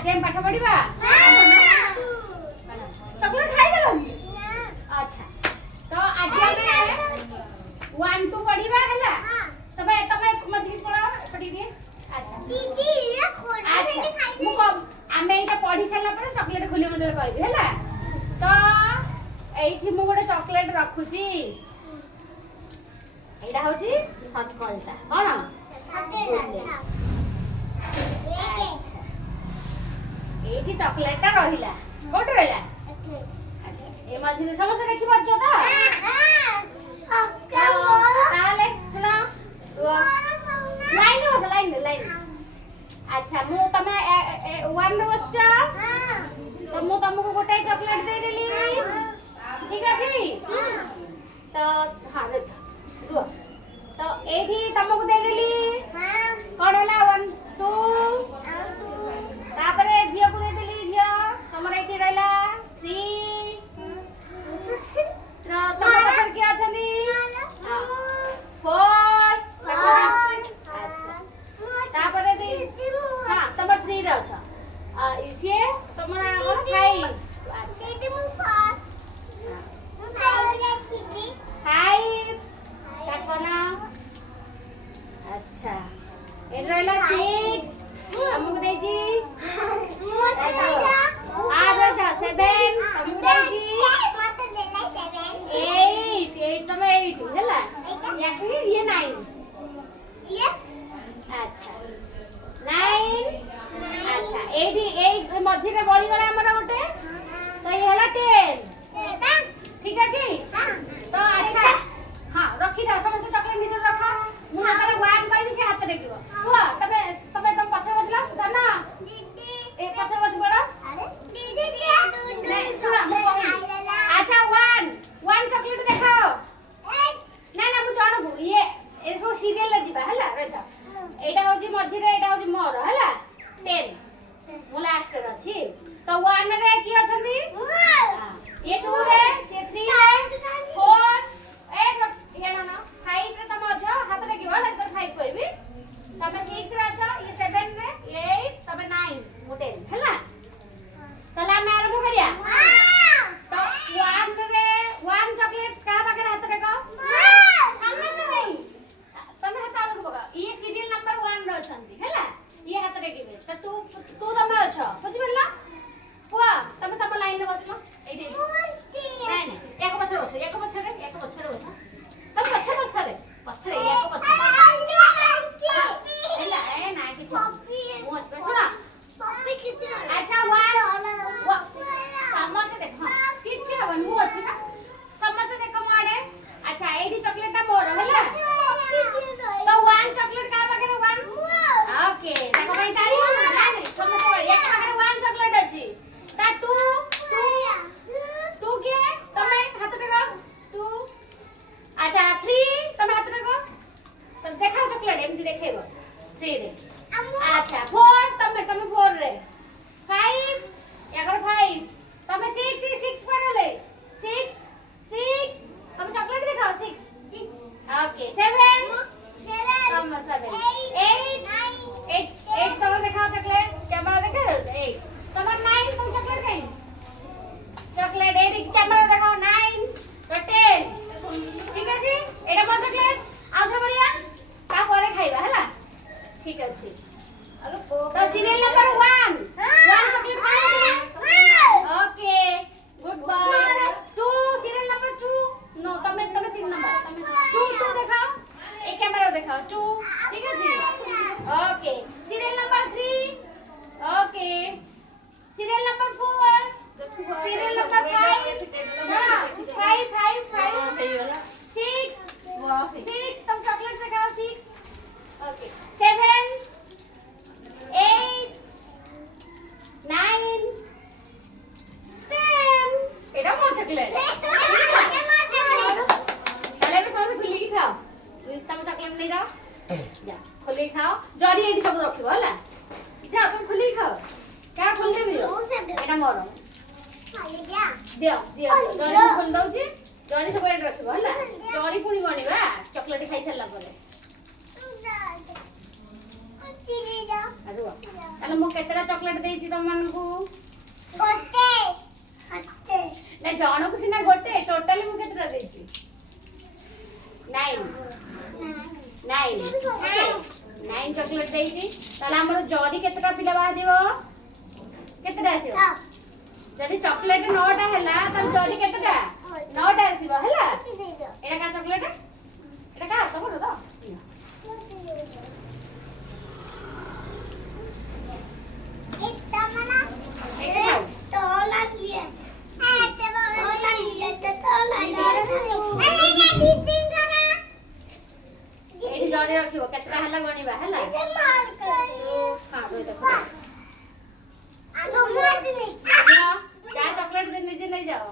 आज हम पाठ पढ़िबा चॉकलेट खाई देलनी अच्छा तो आज हम 1 2 पढ़िबा हला तबे तबे मझी पढ़ा पढ़ी दे अच्छा दीदी ये खोल के खाई मु को आमे एटा पढ़ी सला पर चॉकलेट खोली मते कहबी हला तो एठी मु गोटे चॉकलेट रखुची एटा होची सचकलटा कोन एठी चॉकलेट ता रहिला कोठ रहिला अच्छा ए मझी समस्त देखि परछो त ताले सुना लाइन अच्छा मु तमे 1 रे बसचा तो मु तुमको गोटे चॉकलेट दे देली ठीक अछि तो हां रुआ तो एठी तुमको दे देली हां कोन होला 1 2 तापरे जिया को दे देली जिया हमर एठी रहला 3 ना तमरा पर के अछनी 4 अच्छा तापरे दे हां तम 3 रे छ इसे तमरा 5 अच्छा दीदी मु 5 काकोना अच्छा ए रहला 6 हमको दे जी आ जा 7 हमको दे जी 8 तम 8 हला या कि ये 9 ये अच्छा 9 अच्छा ए मझी रे बड़ी गला हमर गोटे तो ये हला 10 ठीक अछि तो अच्छा हां रखी दाओ सब चॉकलेट निजर रखा मु हाथ 1 कहबी से हाथ देखिबो हुआ तबे तबे तुम पछे बसला जाना दीदी ए पछे बस बड़ा अरे दीदी नहीं सुना मु कहबी अच्छा 1 चॉकलेट देखाओ ना ना मु जानबो ये एगो सीरियल ला जीबा हला रहता एटा होजी मझी रे एटा होजी मोर हला 10 मु लास्ट रे अछि तो 1 रे की अछंती ये 2 रे से 3 रे 4 ये ना 5 रे तम अछ हाथ रे किवा ले 5 कहबी तमे 6 रे अछ ये 7 रे 8 तमे 9 मोटे हला तला मैं आरंभ करिया तो 1 रे 1 चॉकलेट का बाके हाथ रे को समझ नहीं तमे हाथ आलू बगा ये सीरियल नंबर 1 रे अछंती हला ये हाथ रे किबे तो 2 तमे अछ बुझि परला हुआ तमे तम लाइन में बसलो एडी नहीं नहीं एक पछरे बस एक पछरे बस तम पछरे एक पछरे एला ए ना कि मु असबे सुना पप्पी किछ अच्छा 1 समस्त देखो किछ हवन मु अछि ना समस्त देखो माडे अच्छा एडी चॉकलेट ता मोर हला तो 1 चॉकलेट का बाके 1 ओके देखो भाई ताली नहीं समस्त एक बाके 1 चॉकलेट अछि ता 2 के तमे हाथ देखो 2 अच्छा 3 तमे हाथ देखो तब देखाओ चॉकलेट एमती देखेबो 3 रे अच्छा 4 तमे 4 रे 5 एगर 5 तमे 6 पड़ले 6 तमे चॉकलेट देखाओ 6 ओके 7 तम 7 8 तमे देखाओ चॉकलेट कैमरा देखाओ 8 तमे 9 तम चॉकलेट कहीं चॉकलेट 8 कैमरा देखाओ 9 तो 10 ठीक अछि एटा मो चॉकलेट आउथरा करिया ता परे खाइबा हला ठीक अछि तो serial number 1 chocolate okay good bye 2 serial number 2 नो तमे 3 नंबर तमे 2 देखाओ एक कैमरा देखाओ 2 ठीक अछि okay serial number 3 okay serial number 4 serial number 5 6 तुम चॉकलेट देखाओ 6 ओके 7 8 9 10 एटा मोर चॉकलेट चले भी समझ खुली की खाओ तुम चॉकलेट नहीं जाओ जा खुली खाओ जरी एटी सब रखिबो हला जा तुम खुली खाओ क्या खोल देबी एटा मोर दियो जरी खोल दउची जरी सब एट रखिबो हला जरी पुनी गणिबा चॉकलेट खाई सारला परे रुह ताले मु केतेटा चॉकलेट देछि तुम मानकू ना जण को सिना गोटे टोटली मु केतेटा देछि 9 चॉकलेट देछि ताले हमर जरी केतेटा पिला बा दिबो केतेटा आसीबो जदी चॉकलेट 9टा हैला ताले जरी केतेटा 9टा आसीबो हैला एटा का चॉकलेट एटा का तमरो तो जरी रखिबो केतरा हला गणिबा हला हां रोई देखो जा चॉकलेट दे नीचे नहीं जाओ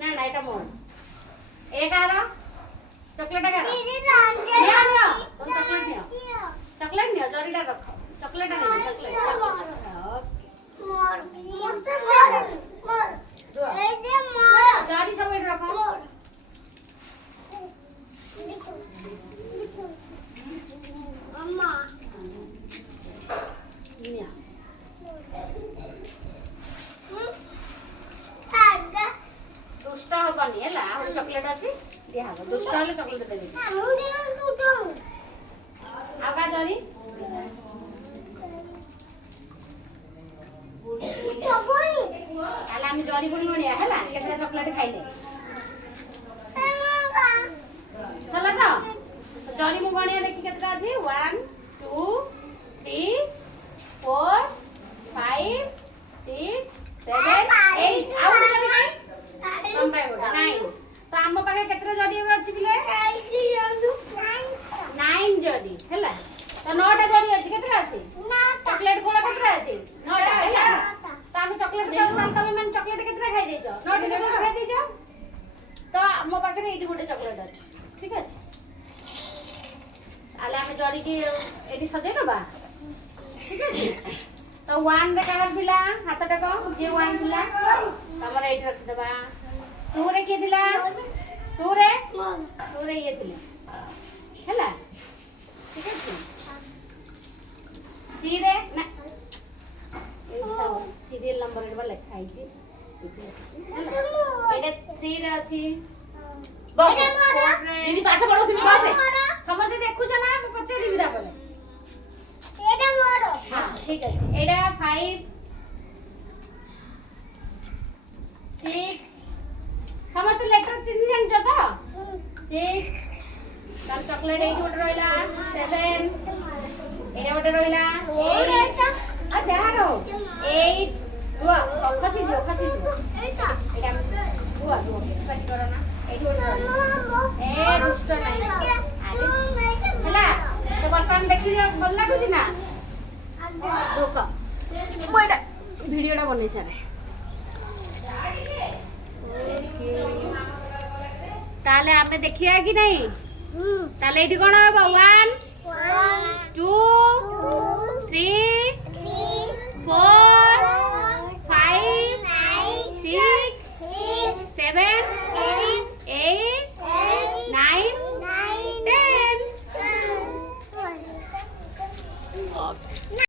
ना ना एटा मोर एक आरो चॉकलेट का दीदी नियो तुम चॉकलेट नियो जरीटा रखो चॉकलेट नहीं चॉकलेट मोर जरी सब एट रखो दुष्ट हबनी है चॉकलेट अच्छी दिया हम दुष्ट हेल्ले चॉकलेट दे आगा जरी हम जरी बुणी गणिया है केतरा चॉकलेट खाइले चला तो जरी मु गणिया देखि केतरा अछि 1 2 3 4 5 6 7 8 आउ जरी नहीं संपाय गोटा 9 तो हम पाके केतरा जरी अछि बिले 9 जरी हैला तो 9टा जरी अछि केतरा अछि चॉकलेट गोला केतरा अछि 9टा हैला तो हम चॉकलेट खाऊ तमे मन चॉकलेट केतरा खाइ देछो 9टा चॉकलेट खाइ देछो तो मो पाके एठी गोटे चॉकलेट अछि ठीक अछि आले हम जरी की एठी सजे दबा ठीक अछि तो 1 रे काहर दिला हातटा को जे 1 दिला हमर एठी रख दबा 2 रे के दिला 2 रे ये दिला हैला ठीक अछि 3 रे ना सीरियल नंबर एटा लिखा आइछि एटा 3 रे अछि बस दीदी पाठ पढौथिनी बस समझ देखु छ ना मैं पछे दिबी दापले एटा मोर हां ठीक अछि एटा 5 6 समझ लेटर चिन्ह जन तो 6 तम चॉकलेट एट उठ रहला 7 एटा उठ रहला 8 अच्छा हारो 8 रुआ खसी जो एटा रुआ स्टार्ट करो ना एट उठ ए दुष्ट नहीं हला तो बर्तन देखि भल लागु छी ना रुक मोइडा वीडियोटा बनै छारे ओके ताले आपने देखिया कि नहीं ताले एठी कोन होबो 1 2 3 4